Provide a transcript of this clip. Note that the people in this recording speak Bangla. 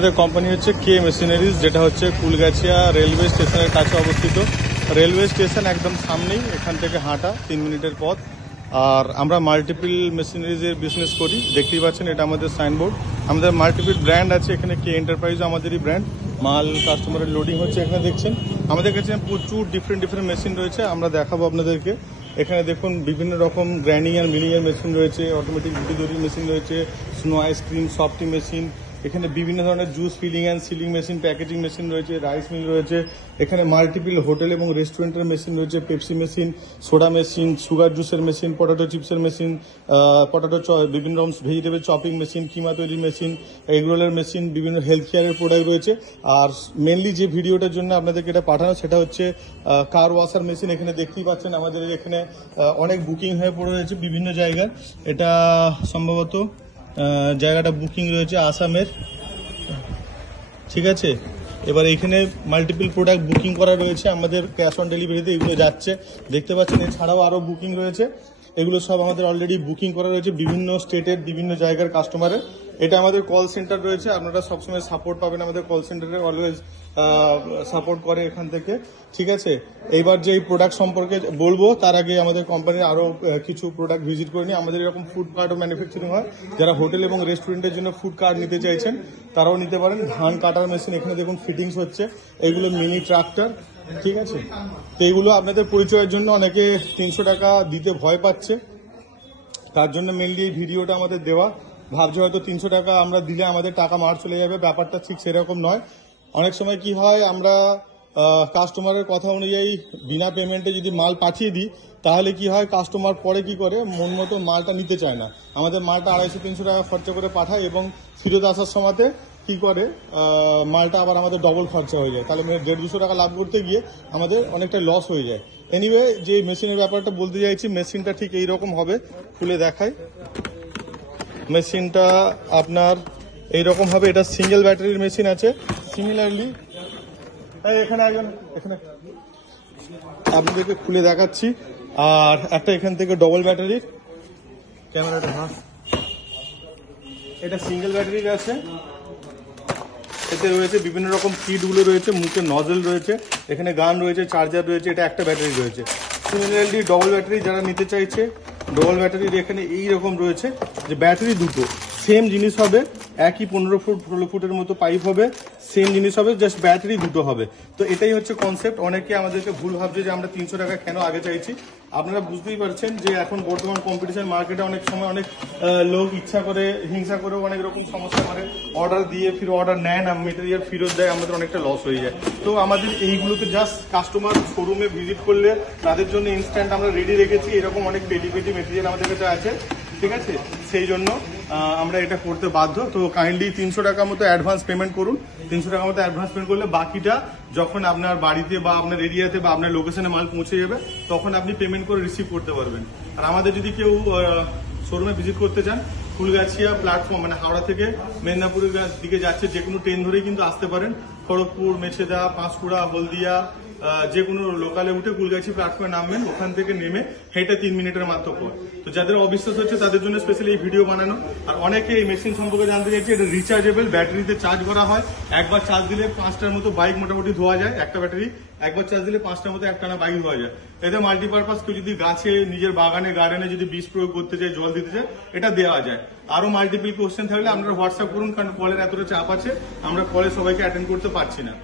আমাদের কোম্পানি হচ্ছে কে মেশিনারিজ, যেটা হচ্ছে কুলগাছিয়া রেলওয়ে স্টেশনের কাছে অবস্থিত। রেলওয়ে স্টেশন একদম সামনেই, এখান থেকে হাঁটা 3 মিনিটের পথ। আর আমরা মাল্টিপল মেশিনারিজের বিজনেস করি, দেখতেই পাচ্ছেন এটা আমাদের সাইনবোর্ড। আমাদের মাল্টিপল ব্র্যান্ড আছে এখানে, কে এন্টারপ্রাইজও আমাদেরই ব্র্যান্ড। মাল কাস্টমারের লোডিং হচ্ছে এখানে দেখছেন। আমাদের কাছে প্রচুর ডিফারেন্ট মেশিন রয়েছে, আমরা দেখাবো আপনাদেরকে। এখানে দেখুন বিভিন্ন রকম গ্রাইন্ডিং আর মিলিং এর মেশিন রয়েছে, অটোমেটিক রুটি তৈরির মেশিন রয়েছে, স্নো আইসক্রিম সফটি মেশিন, এখানে বিভিন্ন ধরনের juice filling and sealing machine, packaging machine রয়েছে, রাইস মিল রয়েছে। এখানে মাল্টিপল হোটেল এবং রেস্টুরেন্টের মেশিন রয়েছে, Pepsi machine, soda machine, sugar জুসের মেশিন, পটেটো চিপসের মেশিন, বিভিন্ন রকম ভেজিটেবল চপিং মেশিন, কিমা তৈরির মেশিন, এগরোলের মেশিন, বিভিন্ন হেলথ কেয়ারের প্রোডাক্ট রয়েছে। আর মেনলি যে ভিডিওটার জন্য আপনাদেরকে এটা পাঠানো সেটা হচ্ছে কার ওয়াশার মেশিন। এখানে দেখতেই পাচ্ছেন আমাদের এখানে অনেক বুকিং হয়ে পড়ে রয়েছে বিভিন্ন জায়গায়। এটা সম্ভবত জায়গাটা বুকিং রয়েছে আসামের, ঠিক আছে। এবার এখানে মাল্টিপল প্রোডাক্ট বুকিং করা রয়েছে আমাদের, ক্যাশ অন ডেলিভারিতে এগুলো যাচ্ছে, দেখতে পাচ্ছেন। এছাড়াও আরও বুকিং রয়েছে, এগুলো সব আমাদের অলরেডি বুকিং করা রয়েছে বিভিন্ন স্টেটের বিভিন্ন জায়গার কাস্টমারের। এটা আমাদের কল সেন্টার রয়েছে, আপনারা সবসময় সাপোর্ট পাবেন আমাদের কল সেন্টারে, অলওয়েজ সাপোর্ট করে এখান থেকে, ঠিক আছে। এইবার যে এই প্রোডাক্ট সম্পর্কে বলবো তার আগে আমাদের কোম্পানির আরও কিছু প্রোডাক্ট ভিজিট করে নিই। আমাদের এরকম ফুড কার্টও ম্যানুফ্যাকচারিং হয়, যারা হোটেল এবং রেস্টুরেন্টের জন্য ফুড কার্ট নিতে চাইছেন তারাও নিতে পারেন। ধান কাটার মেশিন এখানে দেখুন ফিটিংস হচ্ছে, এগুলো মিনি ট্রাক্টর, ঠিক আছে। তো এইগুলো আপনাদের পরিচয়ের জন্য অনেকে 300 টাকা দিতে ভয় পাচ্ছে, তার জন্য মেনলি এই ভিডিওটা আমাদের দেওয়া। ভাবছে হয়তো 300 টাকা আমরা দিলে আমাদের টাকা মার চলে যাবে, ব্যাপারটা ঠিক সেরকম নয়। অনেক সময় কি হয়, আমরা কাস্টমারের কথা অনুযায়ী বিনা পেমেন্টে যদি মাল পাঠিয়ে দিই, তাহলে কি হয়, কাস্টমার পরে কি করে, মন মতো মালটা নিতে চায় না। আমাদের মালটা 250-300 টাকা খরচা করে পাঠায় এবং ফেরত আসার সময়তে কি করে, মালটা আবার আমাদের ডবল খরচা হয়ে যায়। তাহলে 150-200 টাকা লাভ করতে গিয়ে আমাদের অনেকটা লস হয়ে যায়। এনিওয়ে, যে মেশিনের ব্যাপারটা বলতে চাইছি, মেশিনটা ঠিক এইরকম হবে, খুলে দেখাই। মেশিনটা আপনার এইরকম হবে, এটা সিঙ্গেল ব্যাটারির মেশিন আছে। সিমিলারলি এখানে আপনাদেরকে খুলে দেখাচ্ছি। আর একটা এখান থেকে ডবল ব্যাটারির, ক্যামেরাটা এটা সিঙ্গেল ব্যাটারির আছে। এতে রয়েছে বিভিন্ন রকম কিটগুলো রয়েছে, মুখে নজল রয়েছে, এখানে গান রয়েছে, চার্জার রয়েছে, এটা একটা ব্যাটারি রয়েছে। সিমিলারলি ডবল ব্যাটারি যারা নিতে চাইছে, ডবল ব্যাটারির এখানে এইরকম রয়েছে যে ব্যাটারি দুটো সেম জিনিস হবে, একই 15 ফুটের মতো পাইপ হবে, সেম জিনিস হবে, জাস্ট ব্যাটারি দুটো হবে। তো এটাই হচ্ছে কনসেপ্ট। অনেকে আমাদেরকে ভুল ভাবছে যে আমরা 300 টাকা কেন আগে চাইছি। আপনারা বুঝতেই পারছেন যে এখন বর্তমান কম্পিটিশন মার্কেটে অনেক সময় অনেক লোক ইচ্ছা করে, হিংসা করেও অনেক রকম সমস্যা করে, অর্ডার দিয়ে ফিরে অর্ডার নেয় না, মেটেরিয়াল ফেরত দেয়, আমাদের অনেকটা লস হয়ে যায়। তো আমাদের এইগুলোতে জাস্ট কাস্টমার শোরুমে ভিজিট করলে তাদের জন্য ইনস্ট্যান্ট আমরা রেডি রেখেছি। এরকম অনেক পেটি মেটেরিয়াল আমাদের কাছে আছে, ঠিক আছে। সেই জন্য আমরা এটা করতে বাধ্য। তো কাইন্ডলি 300 টাকা মতো অ্যাডভান্স পেমেন্ট করুন। 300 টাকা মতো অ্যাডভান্স পেমেন্ট করলে বাকিটা যখন আপনার বাড়িতে বা আপনার এরিয়াতে বা আপনার লোকেশনে মাল পৌঁছে যাবে, তখন আপনি পেমেন্ট করে রিসিভ করতে পারবেন। আর আমাদের যদি কেউ শোরুমে ভিজিট করতে চান, ফুলগাছিয়া প্ল্যাটফর্ম, মানে হাওড়া থেকে মেদিনীপুরের দিকে যাচ্ছে যে কোনো ট্রেন ধরেই কিন্তু আসতে পারেন। খড়গপুর, মেছেদা, পাঁশকুড়া, হলদিয়া, যে কোনো লোকালে উঠে কুলগাছি প্ল্যাটফর্মে নামবেন, ওখান থেকে নেমে হেঁটে 3 মিনিটের মাত্র পর। তো যাদের অবিশ্বাস হচ্ছে তাদের জন্য স্পেশালি এই ভিডিও বানানো। আর অনেকে এই মেশিন সম্পর্কে জানতে চাইছে, এটা রিচার্জেবল, ব্যাটারিতে চার্জ করা হয়। একবার চার্জ দিলে 5টার মতো বাইক মোটামুটি ধোয়া যায়। একটা ব্যাটারি একবার চার্জ দিলে 5টার মতো একটানা বাইক ধোয়া যায়। এতে মাল্টিপারপাস, কেউ যদি গাছে, নিজের বাগানে, গার্ডেনে যদি বীজ প্রয়োগ করতে চায়, জল দিতে চায়, এটা দেওয়া যায়। আরো মাল্টিপল কোশ্চেন থাকলে আপনারা হোয়াটসঅ্যাপ করুন, কারণ কলের এতটা চাপ আছে, আমরা কলে সবাইকে অ্যাটেন্ড করতে পারছি না।